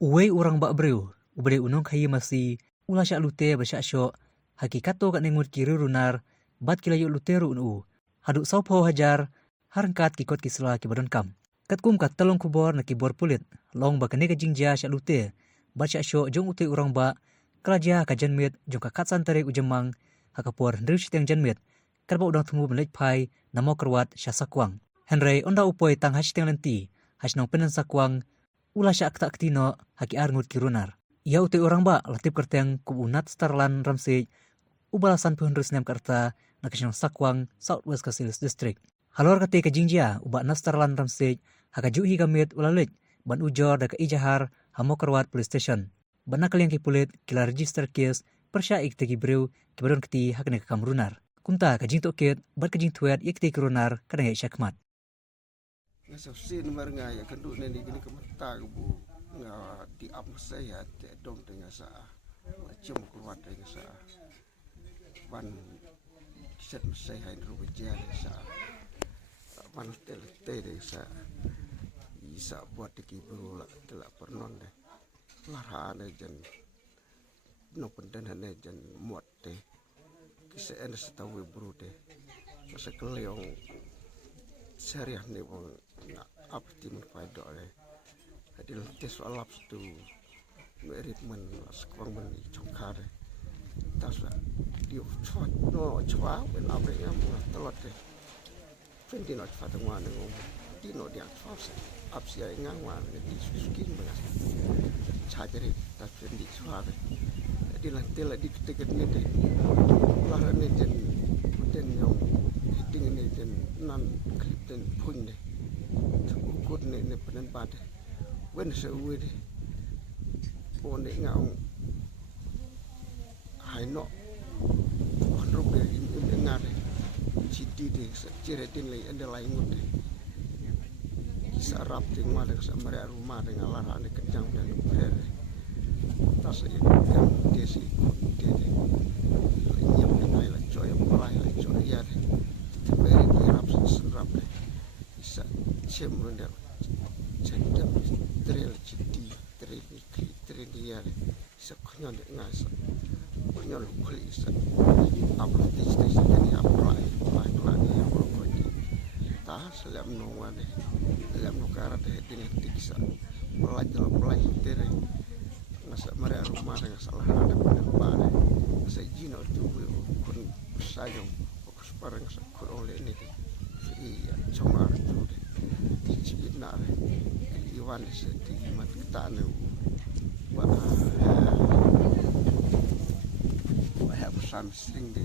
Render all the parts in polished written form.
Uwe urang bak breu, ubre unong kayi masih, ula syak lute basyak syok, hakikato kat nengut kiri runar, bat kilayu lute ru, haduk saupo hajar, harangkat kikot kisla kibadon kam. Kat kum kat telong kubor na kibor pulit, long bakane ka jingja syak lute, bat syak syok jong ute urang bak, kelaja ka janmit jong ka katsan tarik ujemang, hakapor ndru syiteng janmit, karba udang tumu melej pai, namo kerwat syak sakwang. Henry onda upoi tang hashteng lenti, hasnong penen sakwang, ula syak tak ketino haki arngut kirunar. Ia ute orang ba latip kerteng kubunat starlan ramsej ubalasan puhendrus nem karta nakasnong sakwang Southwest Kasilis District. Halor kate ka jingjia uba nastarlan ramsej haka juhi kamit ulalej ban ujor da ka ijahar hamo kerwat police station. Ban nakaliang kipulit kila register case persya ikte kibreu kibadon keti hakne ka kamrunar. Kumta ka jing tokit bat ka jing tuet ikte kirunar kadang syakmat. Ngasau sin marnga ya kenduk neni gini kemata bu nga di am saya te dom dengan sa macam kuat dengan sa ban set saya indro beja sa ban tel dengan sa isa buat ki bro la telak pernon de larane jen no penden hane jen muat de kise en setawe bro de masa keleong seriah ni bang na apti mun paido le adil tes alap tu merit men sekwang men chongkare tas dio chwa no chwa ben abre ngam telot de fendi no chwa tengwa ngom dino dia chwa ap sia ngang wa di skin belas chajere tas fendi chwa de adil tel di teket ni de lah ne jen den yo ding ni jen nan klip den pun de kut ni penen bad wen se wid on de ngau hai no on ru be in ngare citi de cire tin lai ende lai ngut sarap ting ma de samare rumah de ngalara de kencang dan bere tas yang desi de nyam de lai la joy mulai la joy ya de bere di rap senrap de bisa cem rende cendam trail citi trail ni trail dia bisa kunyon de ngas kunyon kuli sa apa tis ni apa ni apa ni ta selam no wane selam no kara de din tiksa pelaj tere ngasa mare rumah dengan salah ada pada bare sa jino tu kun sayong fokus parang sa kurole ni iya chomar tu de cibina iwan seti mat ketane wa have some sling de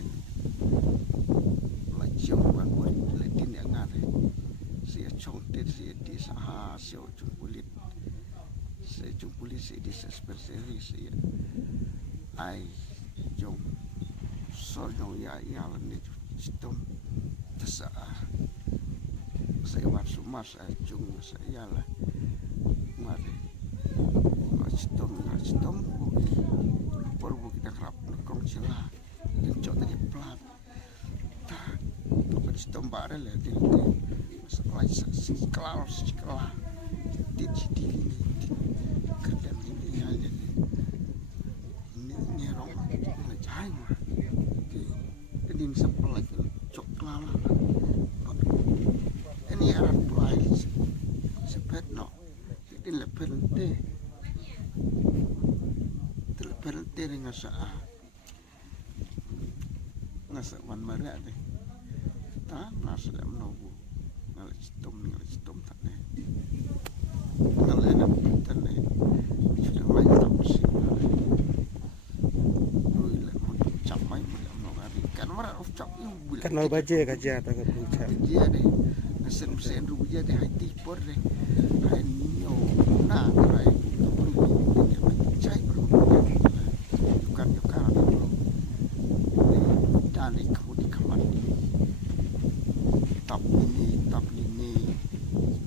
la chiu wan wa le tin ya ngare si chong te si di sa ha si chung pulit si chung pulit si di sa speseri si ai jong so jong ya ni sitom tasa saya masuk mas chung saya lah mari sitom baru kita kerap kong cila dan cok tadi pelat tak apa sitom bare le di setelah sekolah di kerjaan ini aja ini rong ngejai mah jadi sekolah cok kelala ini orang tua sepet no jadi lepente dengan ngasa wan mare ade ta nasa mnogo ngalistom tak ne ngalena tan ne sudah mai tak sih ruile mon capmai mo ngari kan mara of cap ibu kan no baje gaja ta ka pucha dia de sen ruja de hati por de ai nyo na rai cai bro yukan dan ikut kawan tap ini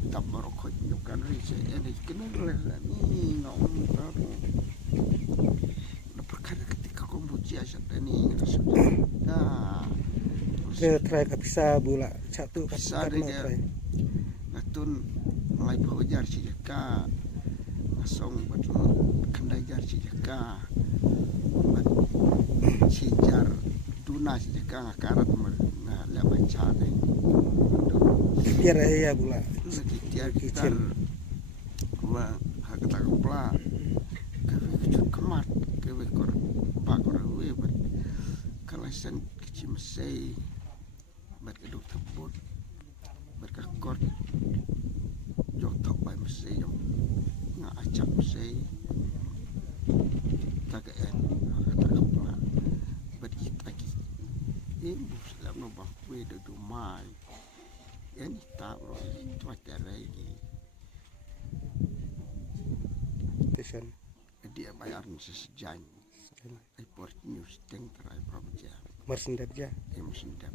tap merokok yukan rise ini kena ni ngau baru perkara ketika kombucha ini nah ke try ka bisa bula satu ka bisa dia ngatun mulai belajar sih ka ngasong betul sejaka cijar duna sejaka ngakarat na labacane Tiar ya bula. tiar kita wa hakata kupla kafe kucut kemat kafe kor bakor we bat kalasan kecim sei bat keduk tebut berkakor jok tok bai mesei jok nga acak mesei tagaan hakata kupla bat kita ini selam no bang we de dumai ini tablo cuaca lagi Station. dia bayar sesejang import news teng terai provinsi Marsendap ja. yang sendap